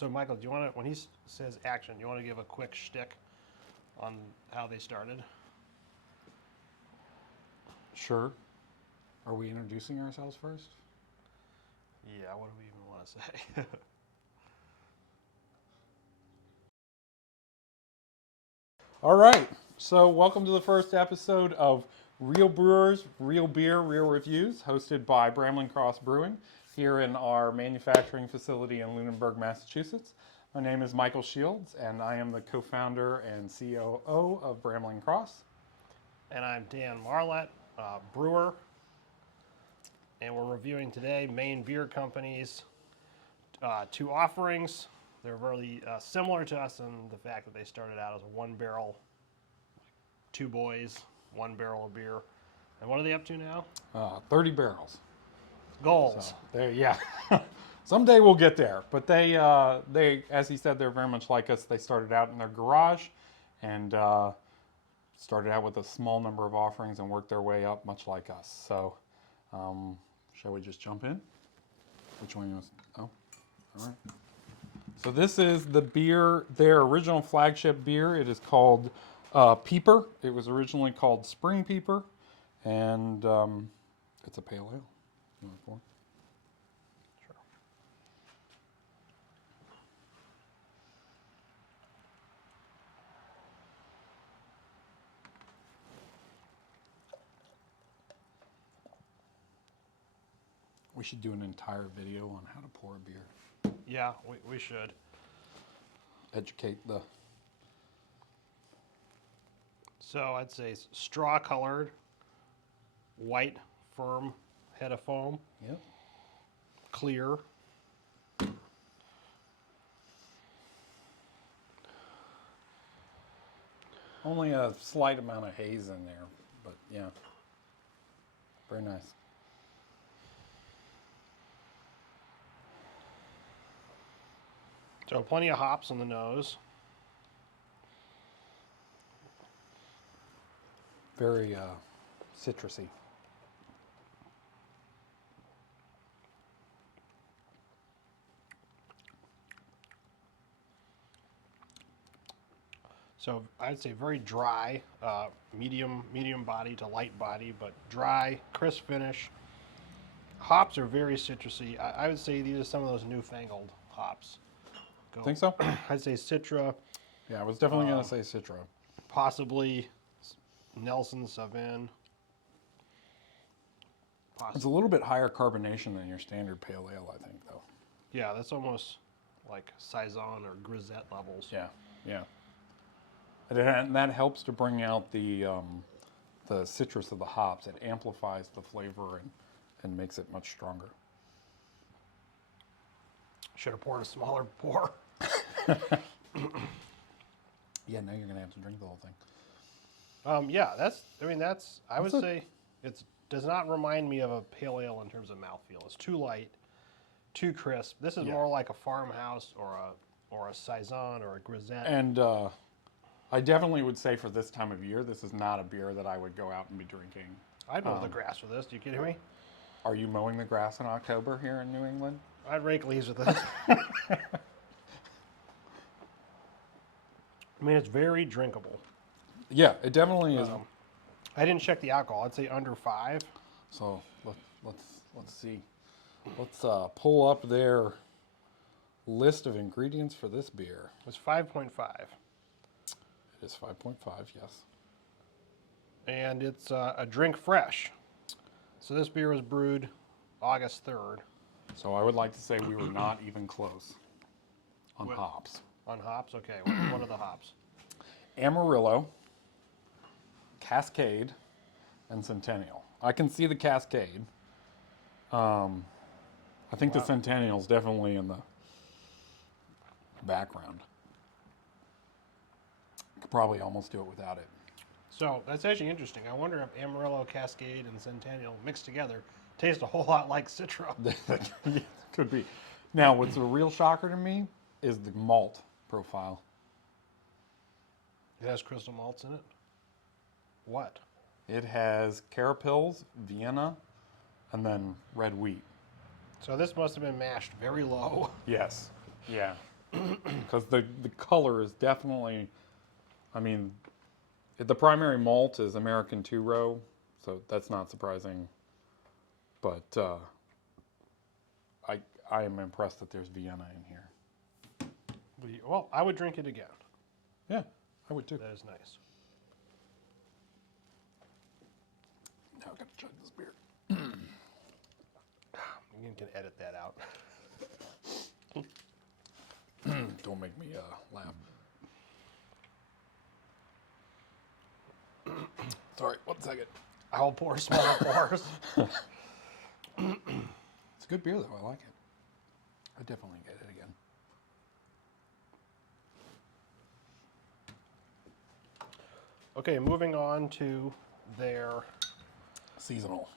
So, Michael, do you want to, when he says action, you want to give a quick shtick on how they started? Sure. Are we introducing ourselves first? Yeah, what do we even want to say? All right. So, welcome to the first episode of Real Brewers, Real Beer, Real Reviews, hosted by Bramlin Cross Brewing here in our manufacturing facility in Lunenburg, Massachusetts. My name is Michael Shields, and I am the co-founder and COO of Bramlin Cross. And I'm Dan Marlett, brewer. And we're reviewing today Maine Beer Company's two offerings. They're really similar to us in the fact that they started out as a one barrel, two boys, one barrel of beer. And what are they up to now? 30 barrels. Goals. So, yeah. Someday we'll get there. But they, as he said, they're very much like us. They started out in their garage and started out with a small number of offerings and worked their way up much like us. So shall we just jump in? Which one you want? Oh, all right. So this is the beer, their original flagship beer. It is called Peeper. It was originally called Spring Peeper, and it's a pale ale. You want pour? Sure. We should do an entire video on how to pour a beer. Yeah, we should. Educate the... So I'd say straw colored, white, firm head of foam, Yep. clear. Only a slight amount of haze in there, but yeah. Very nice. So plenty of hops on the nose. Very citrusy. So I'd say very dry, medium body to light body, but dry, crisp finish. Hops are very citrusy. I would say these are some of those newfangled hops. Think so? I'd say Citra, Yeah, I was definitely going to say Citra. possibly Nelson Sauvin. It's a little bit higher carbonation than your standard pale ale, I think, though. Yeah, that's almost like Saison or Grisette levels. Yeah, yeah. And that helps to bring out the citrus of the hops. It amplifies the flavor and makes it much stronger. Should have poured a smaller pour. Yeah, now you're going to have to drink the whole thing. Yeah, I would say it does not remind me of a pale ale in terms of mouthfeel. It's too light, too crisp. This is more like a farmhouse or a Saison or a Grisette. And I definitely would say for this time of year, this is not a beer that I would go out and be drinking. I'd mow the grass for this. Do you kidding me? Are you mowing the grass in October here in New England? I'd rake leaves with this. I mean, it's very drinkable. Yeah, it definitely is. I didn't check the alcohol. I'd say under 5. So let's see. Let's pull up their list of ingredients for this beer. It's 5.5. It is 5.5, yes. And it's a drink fresh. So this beer was brewed August 3rd. So I would like to say we were not even close on hops. On hops? Okay, what are the hops? Amarillo, Cascade, and Centennial. I can see the Cascade. I think the Centennial's definitely in the background. Could probably almost do it without it. So that's actually interesting. I wonder if Amarillo, Cascade, and Centennial mixed together taste a whole lot like Citra. Could be. Now, what's a real shocker to me is the malt profile. It has crystal malts in it? What? It has Carapils, Vienna, and then red wheat. So this must have been mashed very low. Yes. Yeah. because the color is definitely, I mean, the primary malt is American two-row, so that's not surprising. But I am impressed that there's Vienna in here. Well, I would drink it again. Yeah, I would too. That is nice. Now I gotta chug this beer. You can edit that out. Don't make me laugh. Sorry, 1 second. I'll pour small pours. It's a good beer though. I like it. I definitely get it again. Okay, moving on to their Seasonal.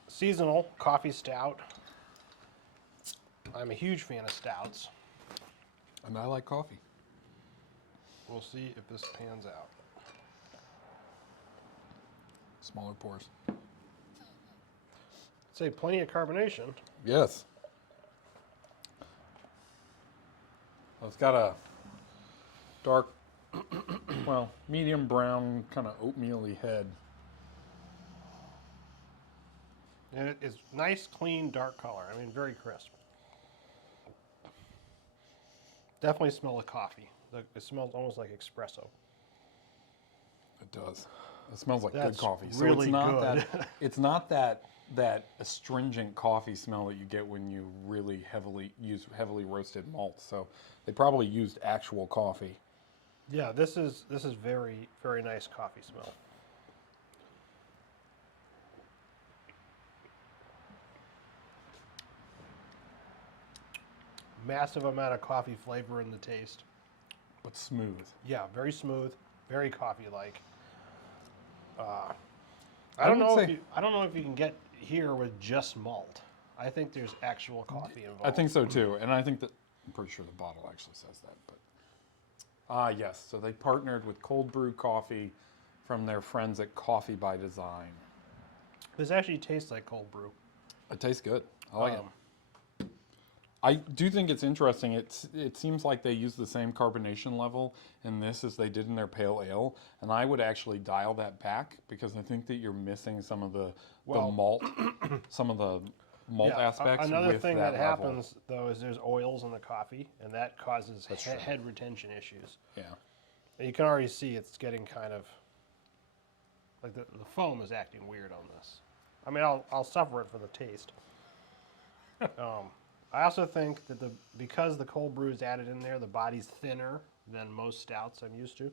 coffee stout. I'm a huge fan of stouts. And I like coffee. We'll see if this pans out. Smaller pours. Say plenty of carbonation. Yes. Well, it's got a dark, well, medium brown, kind of oatmeal-y head. And it is nice, clean, dark color. I mean, very crisp. Definitely smell of coffee. It smells almost like espresso. It does. It smells like That's good coffee. So really it's not good. it's not that astringent coffee smell that you get when you really use heavily roasted malt. So they probably used actual coffee. Yeah, this is very, very nice coffee smell. Massive amount of coffee flavor in the taste. But smooth. Yeah, very smooth, very coffee-like. I I don't would know say- I don't know if you can get here with just malt. I think there's actual coffee involved. I think so too. And I think that, I'm pretty sure the bottle actually says that. But yes. So they partnered with Cold Brew Coffee from their friends at Coffee by Design. This actually tastes like cold brew. It tastes good. I like it. I do think it's interesting. It seems like they use the same carbonation level in this as they did in their pale ale, and I would actually dial that back because I think that you're missing some of the malt, some of the malt aspects. Another with thing that that level. happens though is there's oils in the coffee, and that causes head retention issues. Yeah. And you can already see it's getting kind of like the foam is acting weird on this. I mean, I'll suffer it for the taste. I also think that because the cold brew is added in there, the body's thinner than most stouts I'm used to.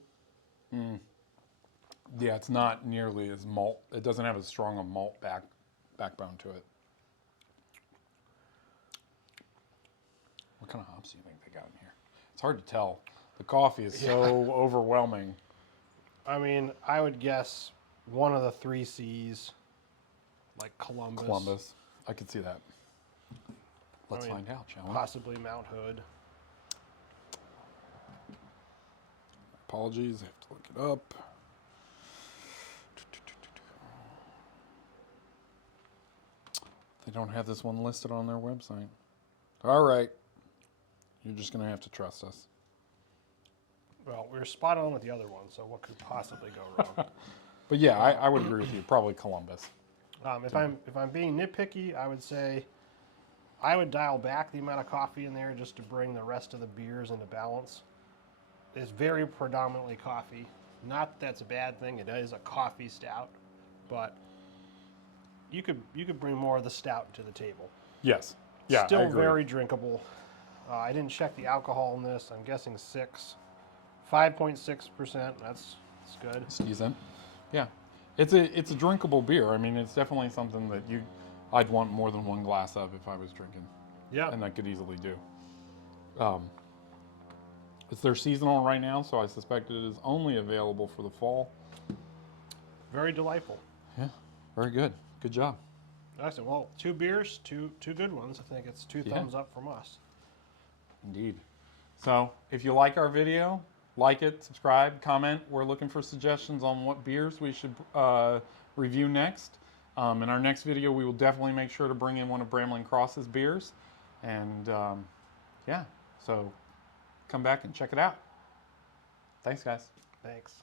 Yeah, it's not nearly as malt. It doesn't have as strong a malt backbone to it. What kind of hops do you think they got in here? It's hard to tell. The coffee is so overwhelming. I mean, I would guess one of the 3 C's, like Columbus. Columbus. I could see that. Let's find out, shall we? Possibly Mount Hood. Apologies, I have to look it up. They don't have this one listed on their website. All right. You're just going to have to trust us. Well, we were spot on with the other one, so what could possibly go wrong? But yeah, I would agree with you. Probably Columbus. If I'm being nitpicky, I would say I would dial back the amount of coffee in there just to bring the rest of the beers into balance. It's very predominantly coffee. Not that that's a bad thing. It is a coffee stout, but you could bring more of the stout to the table. Yes. Yeah, Still I agree. very drinkable. I didn't check the alcohol in this. I'm guessing 5.6%. That's good. It's decent. Yeah. It's a drinkable beer. I mean, it's definitely something that I'd want more than one glass of if I was drinking. Yeah. And I could easily do. It's their seasonal right now, so I suspect it is only available for the fall. Very delightful. Yeah, very good. Good job. Excellent. Well, 2 beers, two good ones. I think it's 2 thumbs up from us. Indeed. So if you like our video, like it, subscribe, comment. We're looking for suggestions on what beers we should review next. In our next video, we will definitely make sure to bring in one of Bramling Cross's beers. And yeah, so come back and check it out. Thanks, guys. Thanks.